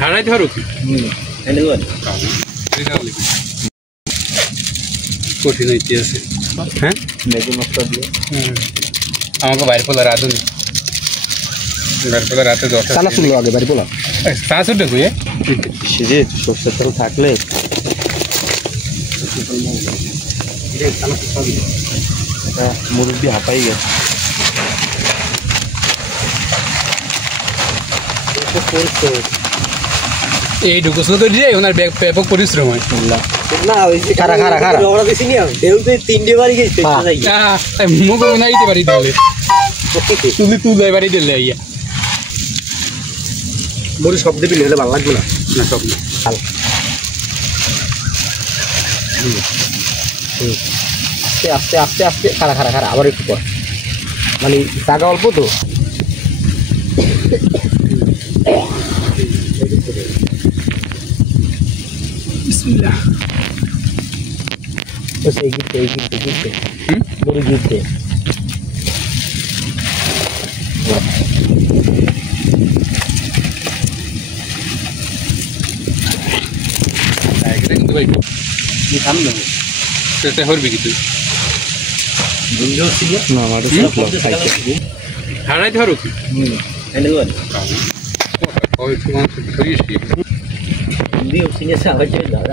হারাই ধরো কি কঠিন হইতে আছে হ্যাঁ আমাকে বাইরে পোলা রাধুনি বাইরে পোলা রাতে দশ চানা শুনলো আগে বাইরে পোলা চা শুনতে কুয়ে সেজে সর্ষের তেল থাকলে এটা মুরব্বি হাঁপাই গেছে এই ঢুকছিল তো দিয়ে ওনার ব্যাপক পরিশ্রম হয় না ওই যে খারা খারা খারা ওরা বেশি নিও দেউ তো তিনটে বাড়ি গেছে মুখ না দিতে পারি দিলে তুলে বাড়ি দিলে ইয়া বড় শব্দ বিলে হলে ভালো লাগবে না না সব না হাল আস্তে আস্তে আস্তে খারা খারা খারা আবার একটু পর মানে জায়গা অল্প তো বিসমিল্লাহ এই গিতে বড় গিতে কিন্তু ভাই কি খাম না সেটা হরবি কি তুই বুঝলো ছিল না আমাদের সব খাইতে হারাই ধরো কি এনে গো ওই তোমার শরীর দিও সিনে সাহায্য দাদা